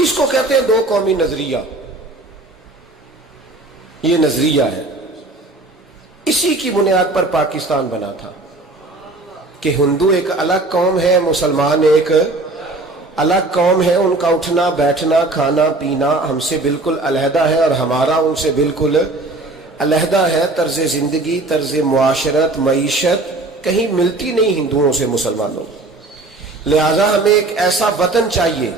اس کو کہتے ہیں دو قومی نظریہ. یہ نظریہ ہے. اسی کی بنیاد پر پاکستان بنا تھا کہ ہندو ایک الگ قوم ہے، مسلمان ایک الگ قوم ہے، ان کا اٹھنا بیٹھنا کھانا پینا ہم سے بالکل علیحدہ ہے اور ہمارا ان سے بالکل علیحدہ ہے. طرز زندگی، طرز معاشرت، معیشت کہیں ملتی نہیں ہندوؤں سے مسلمانوں. لہذا ہمیں ایک ایسا وطن چاہیے،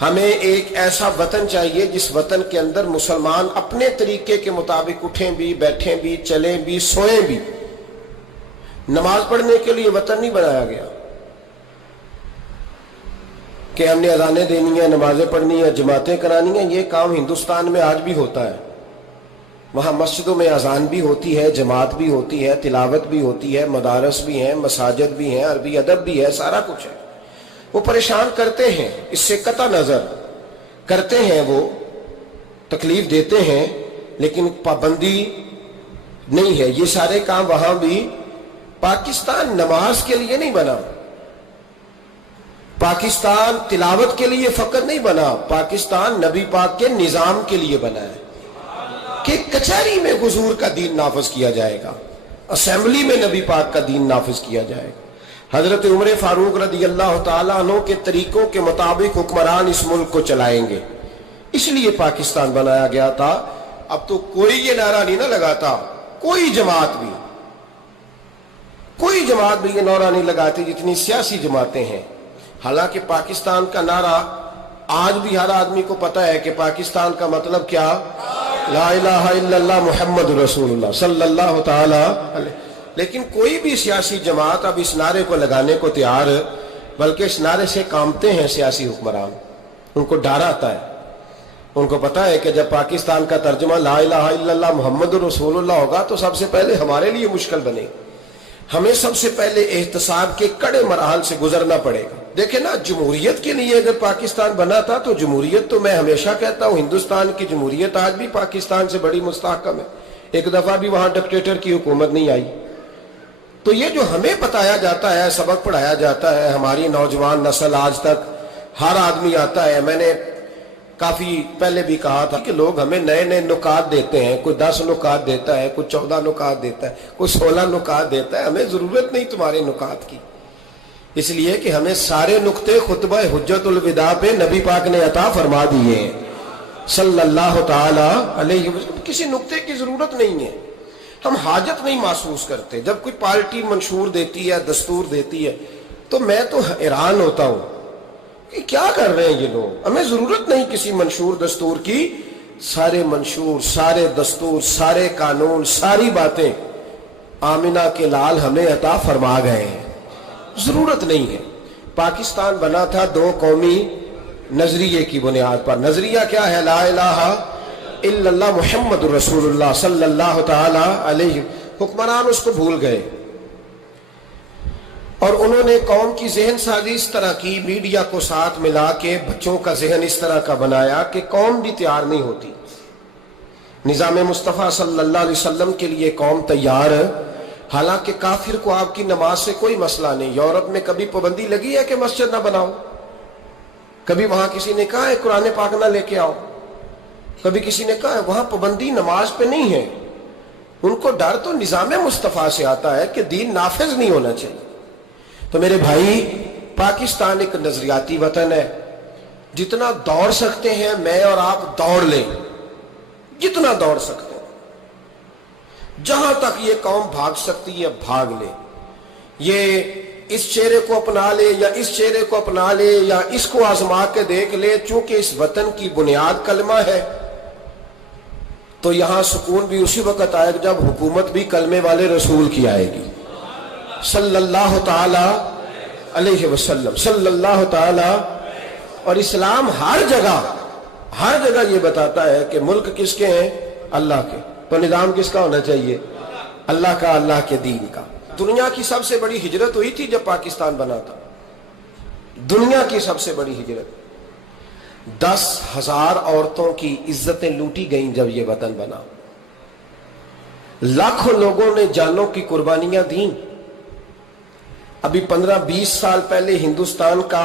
ہمیں ایک ایسا وطن چاہیے جس وطن کے اندر مسلمان اپنے طریقے کے مطابق اٹھیں بھی، بیٹھیں بھی، چلیں بھی، سوئیں بھی. نماز پڑھنے کے لیے وطن نہیں بنایا گیا کہ ہم نے اذانیں دینی ہیں، نمازیں پڑھنی ہیں، جماعتیں کرانی ہیں. یہ کام ہندوستان میں آج بھی ہوتا ہے. وہاں مسجدوں میں اذان بھی ہوتی ہے، جماعت بھی ہوتی ہے، تلاوت بھی ہوتی ہے، مدارس بھی ہیں، مساجد بھی ہیں، عربی ادب بھی ہے، سارا کچھ ہے. وہ پریشان کرتے ہیں، اس سے قطع نظر کرتے ہیں، وہ تکلیف دیتے ہیں، لیکن پابندی نہیں ہے. یہ سارے کام وہاں بھی. پاکستان نماز کے لیے نہیں بنا، پاکستان تلاوت کے لیے فقط نہیں بنا، پاکستان نبی پاک کے نظام کے لیے بنا ہے کہ کچہری میں حضور کا دین نافذ کیا جائے گا، اسمبلی میں نبی پاک کا دین نافذ کیا جائے گا. حضرت عمر فاروق رضی اللہ تعالیٰ عنہ کے طریقوں کے مطابق حکمران اس ملک کو چلائیں گے. اس لیے پاکستان بنایا گیا تھا. اب تو کوئی یہ نعرہ نہیں نہ لگاتا، کوئی جماعت بھی یہ نعرہ نہیں لگاتی جتنی سیاسی جماعتیں ہیں. حالانکہ پاکستان کا نعرہ آج بھی ہر آدمی کو پتہ ہے کہ پاکستان کا مطلب کیا، لا الہ الا اللہ محمد رسول اللہ صلی اللہ تعالی علیہ. لیکن کوئی بھی سیاسی جماعت اب اس نعرے کو لگانے کو تیار، بلکہ اس نعرے سے کامتے ہیں سیاسی حکمران. ان کو ڈر آتا ہے، ان کو پتا ہے کہ جب پاکستان کا ترجمہ لا الہ الا اللہ محمد رسول اللہ ہوگا تو سب سے پہلے ہمارے لیے مشکل بنے. ہمیں سب سے پہلے احتساب کے کڑے مراحل سے گزرنا پڑے گا. دیکھیں نا، جمہوریت کے لیے اگر پاکستان بنا تھا تو جمہوریت تو میں ہمیشہ کہتا ہوں ہندوستان کی جمہوریت آج بھی پاکستان سے بڑی مستحکم ہے. ایک دفعہ بھی وہاں ڈکٹیٹر کی حکومت نہیں آئی. تو یہ جو ہمیں بتایا جاتا ہے، سبق پڑھایا جاتا ہے، ہماری نوجوان نسل آج تک ہر آدمی آتا ہے. میں نے کافی پہلے بھی کہا تھا کہ لوگ ہمیں نئے نئے نکات دیتے ہیں، کوئی 10 نکات دیتا ہے، کوئی 14 نکات دیتا ہے، کوئی 16 نکات دیتا ہے. ہمیں ضرورت نہیں تمہارے نکات کی، اس لیے کہ ہمیں سارے نکتے خطبہ حجت الوداع پہ نبی پاک نے عطا فرما دیے ہیں صلی اللہ تعالی علیہ وسلم. کسی نکتے کی ضرورت نہیں ہے. ہم حاجت نہیں محسوس کرتے. جب کوئی پارٹی منشور دیتی ہے، دستور دیتی ہے، تو میں تو حیران ہوتا ہوں کہ کیا کر رہے ہیں یہ لوگ. ہمیں ضرورت نہیں کسی منشور دستور کی. سارے منشور، سارے دستور، سارے قانون، ساری باتیں آمنہ کے لال ہمیں عطا فرما گئے ہیں. ضرورت نہیں ہے. پاکستان بنا تھا دو قومی نظریے کی بنیاد پر. نظریہ کیا ہے؟ لا الہ الا اللہ محمد رسول اللہ صلی اللہ تعالی علیہ. حکمران اس کو بھول گئے اور انہوں نے قوم کی ذہن سازی اس طرح کی، میڈیا کو ساتھ ملا کے بچوں کا ذہن اس طرح کا بنایا کہ قوم بھی تیار نہیں ہوتی. نظام مصطفیٰ صلی اللہ علیہ وسلم کے لیے قوم تیار، حالانکہ کافر کو آپ کی نماز سے کوئی مسئلہ نہیں. یورپ میں کبھی پابندی لگی ہے کہ مسجد نہ بناؤ؟ کبھی وہاں کسی نے کہا ہے قرآن پاک نہ لے کے آؤ؟ کبھی کسی نے کہا ہے؟ وہاں پابندی نماز پہ نہیں ہے. ان کو ڈر تو نظام مصطفیٰ سے آتا ہے کہ دین نافذ نہیں ہونا چاہیے. تو میرے بھائی، پاکستان ایک نظریاتی وطن ہے. جتنا دوڑ سکتے ہیں میں اور آپ دوڑ لیں، جتنا دوڑ سکتے ہیں. جہاں تک یہ قوم بھاگ سکتی ہے بھاگ لے. یہ اس چہرے کو اپنا لے یا اس چہرے کو اپنا لے یا اس کو آزما کے دیکھ لے. چونکہ اس وطن کی بنیاد کلمہ ہے تو یہاں سکون بھی اسی وقت آئے گا جب حکومت بھی کلمے والے رسول کی آئے گی صلی اللہ تعالی علیہ وسلم صلی اللہ تعالی. اور اسلام ہر جگہ یہ بتاتا ہے کہ ملک کس کے ہیں؟ اللہ کے. تو نظام کس کا ہونا چاہیے؟ اللہ کا، اللہ کے دین کا. دنیا کی سب سے بڑی ہجرت ہوئی تھی جب پاکستان بنا تھا. دنیا کی سب سے بڑی ہجرت. 10,000 عورتوں کی عزتیں لوٹی گئیں جب یہ وطن بنا. لاکھوں لوگوں نے جانوں کی قربانیاں دیں. ابھی 15-20 سال پہلے ہندوستان کا